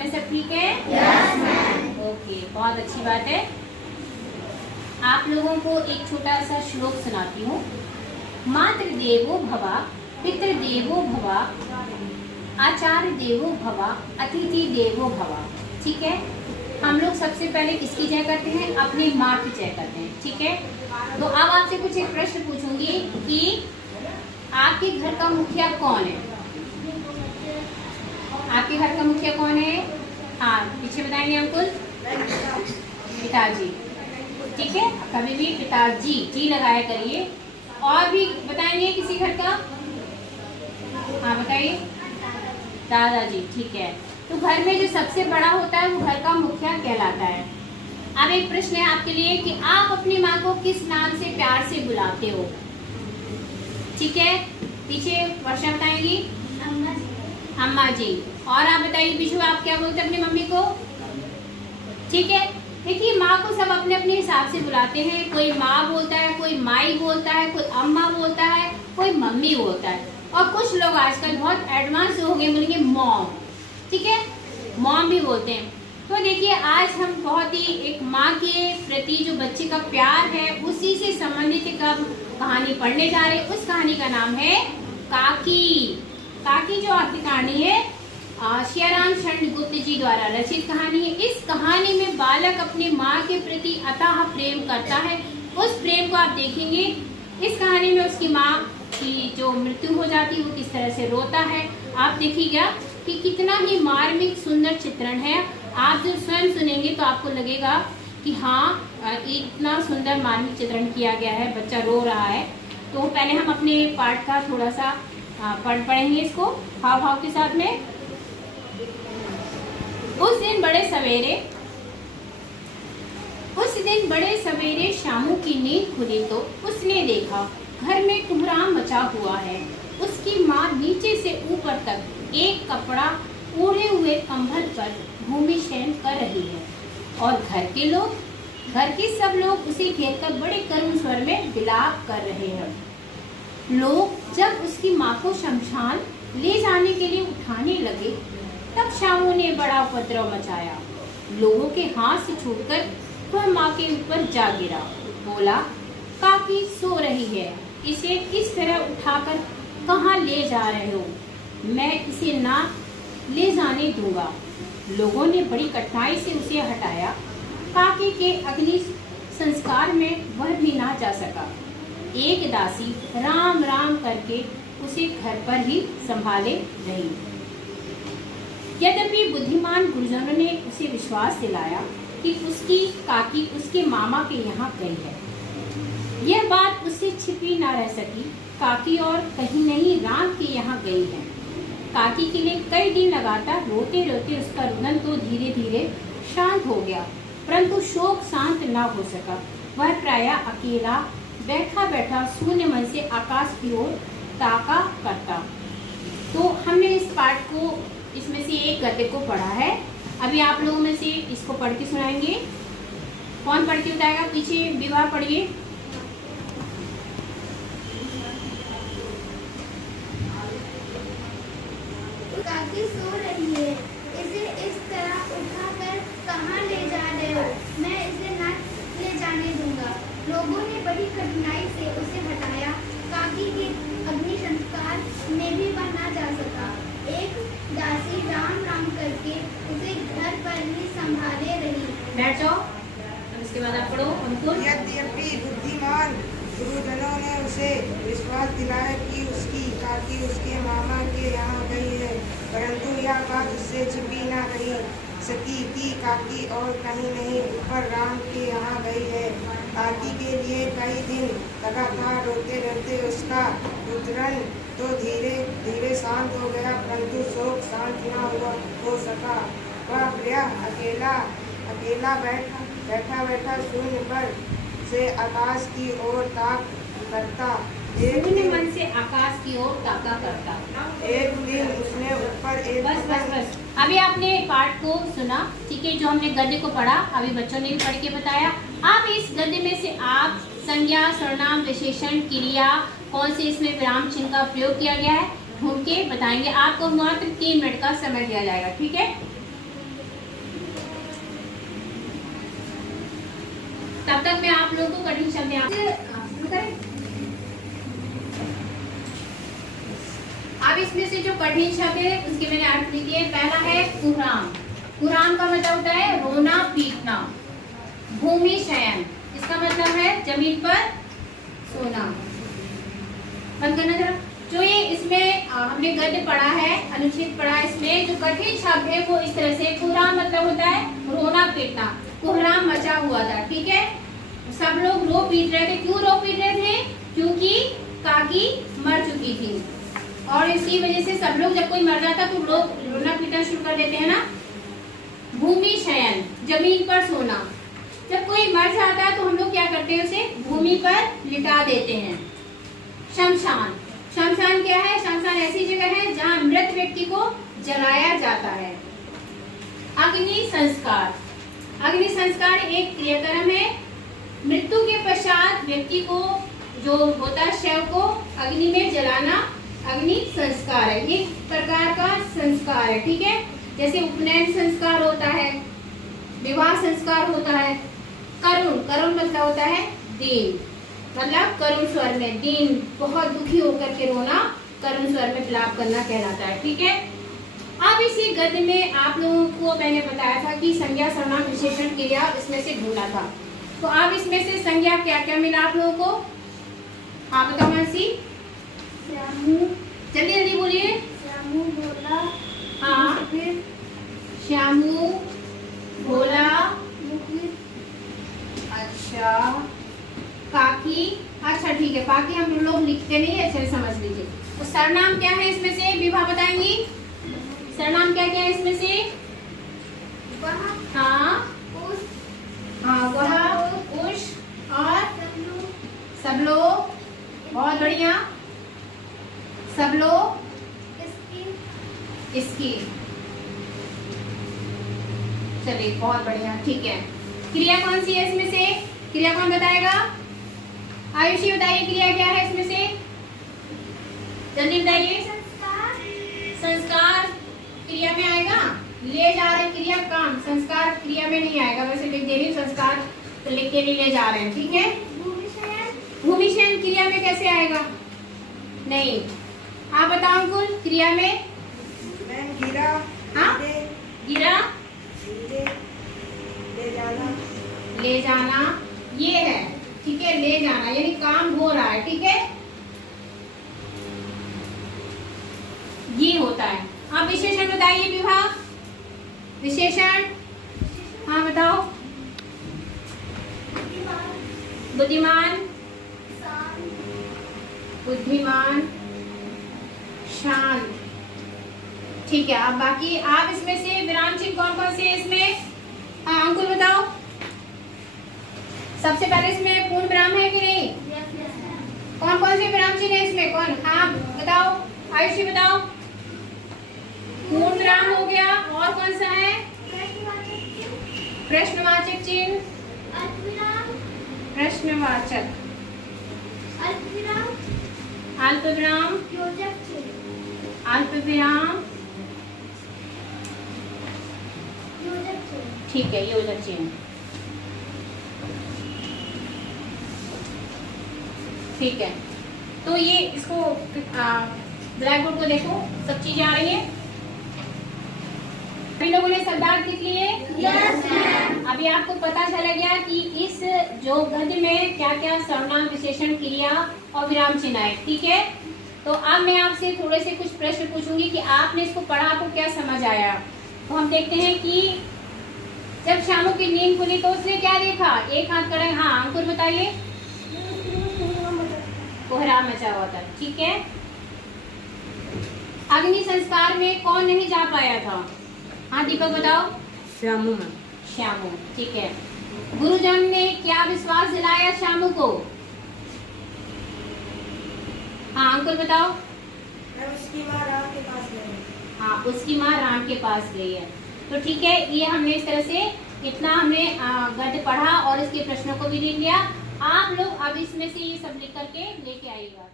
में सब ठीक है? Yes ma'am. ओके, बहुत अच्छी बात है। आप लोगों को एक छोटा सा श्लोक सुनाती हूँ। मातृदेवो भव, पितृदेवो भव, आचार्य देवो भव, अतिथि देवो भव। ठीक है, हम लोग सबसे पहले किसकी जय करते हैं? अपनी माँ की जय करते हैं। ठीक है, तो अब आपसे कुछ एक प्रश्न पूछूंगी कि आपके घर का मुखिया कौन है? आपके घर का मुखिया कौन है? हाँ, पीछे बताएंगे अंकुल। पिताजी। ठीक है, कभी भी पिताजी जी लगाया करिए। और भी बताएंगे किसी घर का? हाँ बताइए। दादाजी। ठीक है, तो घर में जो सबसे बड़ा होता है वो घर का मुखिया कहलाता है। अब एक प्रश्न है आपके लिए कि आप अपनी माँ को किस नाम से प्यार से बुलाते हो? ठीक है, पीछे वर्षा बताएंगी। अम्मा जी। अम्मा जी। और आप बताइए बिशु, आप क्या बोलते हैं अपनी मम्मी को? ठीक है, देखिए माँ को सब अपने अपने हिसाब से बुलाते हैं। कोई माँ बोलता है, कोई माई बोलता है, कोई अम्मा बोलता है, कोई मम्मी बोलता है, और कुछ लोग आजकल बहुत एडवांस हो गए, बोलेंगे मॉम। ठीक है, मॉम भी बोलते हैं। तो देखिए आज हम बहुत ही एक माँ के प्रति जो बच्चे का प्यार है उसी से संबंधित एक कहानी पढ़ने जा रहे हैं। उस कहानी का नाम है काकी। काकी जो आपकी कहानी है श्याराम चंद्र गुप्त जी द्वारा रचित कहानी है। इस कहानी में बालक अपनी माँ के प्रति अथाह प्रेम करता है। उस प्रेम को आप देखेंगे। इस कहानी में उसकी माँ की जो मृत्यु हो जाती है वो किस तरह से रोता है, आप देखिएगा कि कितना ही मार्मिक सुंदर चित्रण है। आप जो स्वयं सुनेंगे तो आपको लगेगा कि हाँ इतना सुंदर मार्मिक चित्रण किया गया है, बच्चा रो रहा है। तो पहले हम अपने पाठ का थोड़ा सा पढ़ेंगे इसको हाव भाव के साथ में। उस दिन बड़े सवेरे शामू की नींद खुली तो उसने देखा घर में कुहराम मचा हुआ है। उसकी माँ नीचे से ऊपर तक एक कपड़ा ओढ़े हुए कंबल पर भूमि शयन कर रही है और घर के सब लोग उसे घेरकर बड़े करुण स्वर में विलाप कर रहे हैं। लोग जब उसकी माँ को शमशान ले जाने के लिए उठाने लगे तब शामू ने बड़ा उपद्रव मचाया। लोगों के हाथ से छूटकर वह माँ के ऊपर जा गिरा। बोला, काकी सो रही है, इसे इस तरह उठाकर कहाँ ले जा रहे हो? मैं इसे ना ले जाने दूंगा। लोगों ने बड़ी कठिनाई से उसे हटाया। काकी के अग्नि संस्कार में वह भी ना जा सका। एक दासी राम राम करके उसे घर पर ही संभाले रही। यद्यपि बुद्धिमान गुरुजनों ने उसे विश्वास दिलाया कि उसकी काकी उसके मामा के यहाँ गई है। यह बात उससे छिपी ना रह सकी। काकी और कहीं नहीं राम के यहाँ गई है। काकी के लिए कई दिन लगातार रोते रोते उसका रुदन तो धीरे धीरे शांत हो गया, परंतु शोक शांत ना हो सका। वह प्रायः अकेला बैठा बैठा शून्य मन से आकाश की ओर ताका करता। तो हमने इस पाठ को इसमें से एक गद्य को पढ़ा है। अभी आप लोगों में से इसको पढ़ के सुनाएंगे। कौन पढ़ के बताएगा? पीछे विवाह पढ़िए। काकी सो रही है, इसे इस तरह उठाकर कहाँ ले जा रहे हो? मैं इसे ना ले जाने दूंगा। लोगों ने बड़ी कठिनाई से उसे हटाया। काकी के अग्नि संस्कार में भी वह ना जा सका। एक दासी राम राम करके उसे घर पर ही संभाले रही। बैठ जाओ, इसके बाद आप पढ़ो अंकुर। यद्यपि बुद्धिमान गुरुजनों ने उसे विश्वास दिलाया कि उसकी काकी उसके मामा के यहाँ गई है, परंतु यह बात उससे छिपी न रही सकी कि काकी और कहीं नहीं ऊपर राम के यहाँ गई है। काकी के लिए कई दिन लगातार रोते रोते उसका रुदन तो धीरे धीरे शांत हो गया, परंतु शोक शांत न हो सका। वह प्रायः अकेला बैठा शून्य पर से आकाश की ओर ताक करता। शून्य मन से आकाश की ओर ताका करता। एक दिन उसने ऊपर एक बस अभी आपने पाठ को सुना, ठीक है? जो हमने गद्य को पढ़ा अभी बच्चों ने भी पढ़ के बताया। अब इस गद्य में से आप संज्ञा, सर्वनाम, विशेषण, क्रिया, कौन से इसमें विराम चिन्ह का प्रयोग किया गया है ढूंढ के बताएंगे। आपको मात्र 3 मिनट का समय दिया जाएगा, ठीक है? तब तक मैं आप लोगों को कठिन शब्द यहाँ से करें। अब इसमें से जो कठिन शब्द है उसके मैंने अर्थ लिखे हैं। पहला है कुहराम। कुहराम का मतलब होता है रोना पीटना। भूमि शयन, इसका मतलब है जमीन पर सोना। बंद करना जरा। जो ये इसमें हमने गद्य पढ़ा है, अनुच्छेद पढ़ा है, इसमें जो कठिन शब्द है वो इस तरह से, कुहराम मतलब होता है रोना पीटना। कुहराम मचा हुआ था, ठीक है। सब लोग रो पीट रहे थे। क्यों रो पीट रहे थे? क्योंकि काकी मर चुकी थी और इसी वजह से सब लोग, जब कोई मर जाता तो लोग रोना पीटना शुरू कर देते हैं ना। भूमि शयन, जमीन पर सोना। जब कोई मर जाता है तो हम लोग क्या करते हैं? उसे भूमि पर लिटा देते हैं। शमशान, शमशान क्या है? शमशान ऐसी जगह है जहाँ मृत व्यक्ति को जलाया जाता है। अग्नि संस्कार, अग्नि संस्कार एक क्रियाक्रम है। मृत्यु के पश्चात व्यक्ति को जो होता है शव को अग्नि में जलाना अग्नि संस्कार है। एक प्रकार का संस्कार है, ठीक है। जैसे उपनयन संस्कार होता है, विवाह संस्कार होता है। करुण, करुण मतलब होता है दीन, मतलब करुण स्वर में, दीन बहुत दुखी होकर के रोना, करुण स्वर में विलाप करना कहलाता है, ठीक है। अब इसी गद्य में आप लोगों को मैंने बताया था कि संज्ञा सर्वनाम विशेषण क्रिया इसमें से ढूंढा था। तो अब इसमें से संज्ञा क्या क्या मिला आप लोगों को? हाँ बताओ मानसी। श्यामू, जल्दी जल्दी बोलिए। श्यामू भोला, हाँ, मुखबिर, श्यामू भोला, मुखबिर, अच्छा, काकी, अच्छा ठीक है, काकी हम लोग लिखते नहीं है, अच्छे से समझ लीजिए। तो सरनाम क्या है इसमें से? विभा बताएंगी सरनाम क्या क्या है इसमें से? वह, हाँ उस, हाँ, वह, उस और सब लोग, बहुत बढ़िया, सब लोग, इसकी, इसकी, चलिए बहुत बढ़िया, ठीक है। क्रिया कौन सी है इसमें से? क्रिया कौन बताएगा? आयुषी बताइए क्रिया क्या है इसमें से, जल्दी बताइए। संस्कार, संस्कार क्रिया में आएगा। ले जा रहे क्रिया काम, संस्कार क्रिया में नहीं आएगा। वैसे लिख दे रही संस्कार तो लिख के नहीं ले जा रहे हैं, ठीक है। भूमिशयन, भूमिशयन क्रिया में कैसे आएगा? नहीं, आप बताओ अंकुल क्रिया में। मैंने गिरा, हाँ? गिरा, ले जाना, ले जाना, ये है, ठीक है। ले जाना यानी काम हो रहा है, ठीक है, ये होता है। अब विशेषण बताइए विभाग, विशेषण। हाँ बताओ। बुद्धिमान, बुद्धिमान, शांत, ठीक है। अब बाकी आप इसमें से विराम चिन्ह कौन कौन से है इसमें? हाँ अंकुल बताओ। सबसे पहले इसमें पूर्ण विराम है कि नहीं? कौन कौन से विराम चिन्ह है इसमें? कौन? हाँ बताओ, आयुषी बताओ। पूर्ण विराम हो गया, और कौन सा है? प्रश्नवाचक चिन्ह, प्रश्नवाचक, अल्प विराम, अल्प विराम, ठीक है, योजक चिन्ह, ठीक है। तो ये इसको ब्लैक बोर्ड को देखो, सब चीजें आ रही है। अभी लोगों ने शब्दार्थ लिख लिए? Yes ma'am. अभी आपको पता चला गया कि इस जो गद्य में क्या क्या सर्वनाम विशेषण क्रिया और विराम चिन्ह है, ठीक है। तो अब मैं आपसे थोड़े से कुछ प्रश्न पूछूंगी कि आपने इसको पढ़ा, आपको क्या समझ आया। तो हम देखते हैं कि जब शामू की नींद खुली तो उसने क्या देखा? एक हाथ करें, हाँ अंकुर बताइए। कोहराम मचा हुआ था, ठीक है। अग्नि संस्कार में कौन नहीं जा पाया था? हाँ दीपक बताओ। श्यामू मैम। श्यामू, ठीक है। गुरुजन ने क्या विश्वास दिलाया श्यामू को? हाँ अंकुल बताओ। उसकी माँ राम के पास गई। हाँ उसकी माँ राम के पास गई है। तो ठीक है, ये हमने इस तरह से इतना हमने गद्य पढ़ा और इसके प्रश्नों को भी लिख लिया। आप लोग अब इसमें से ये सब लिख करके लेके आइएगा।